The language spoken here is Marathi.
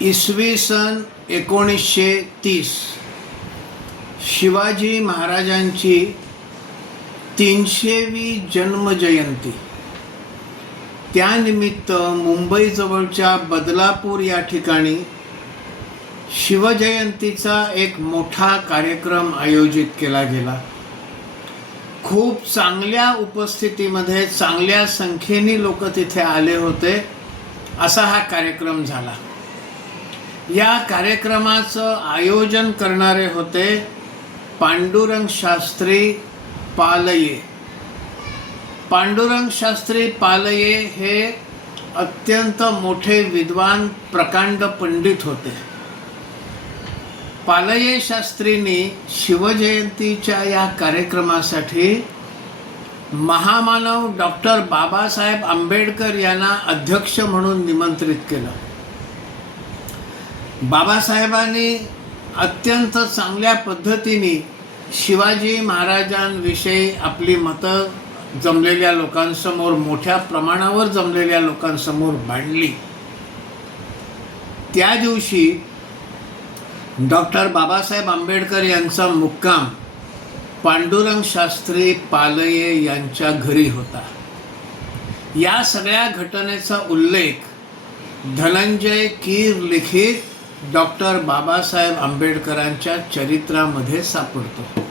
इसवी सन 1930 शिवाजी महाराजांची 300वी जन्मजयंती, त्यानिमित्त मुंबईजवळच्या बदलापूर या ठिकाणी शिवजयंतीचा एक मोठा कार्यक्रम आयोजित केला गेला. खूप चांगल्या उपस्थितीमध्ये चांगल्या संख्येने लोक तिथे आले होते. असा हा कार्यक्रम झाला. या कार्यक्रमाचं आयोजन करणारे होते पांडुरंग शास्त्री पालये. पांडुरंग शास्त्री पालये हे अत्यंत मोठे विद्वान प्रकांड पंडित होते. पालये शास्त्रींनी शिवजयंतीच्या या कार्यक्रमासाठी महामानव डॉक्टर बाबासाहेब आंबेडकर यांना अध्यक्ष म्हणून निमंत्रित केलं. बाबासाहेबांनी अत्यंत चांगल्या पद्धतीने शिवाजी महाराजांविषयी आपली मतं जमलेल्या लोकांसमोर, मोठ्या प्रमाणावर जमलेल्या लोकांसमोर मांडली. त्या दिवशी डॉक्टर बाबासाहेब आंबेडकर यांचा मुक्काम पांडुरंग शास्त्री पालये यांच्या घरी होता. या सगळ्या घटनेचा उल्लेख धनंजय कीर लिखित डॉक्टर बाबासाहेब आंबेडकरांच्या चरित्रामध्ये सापडतो.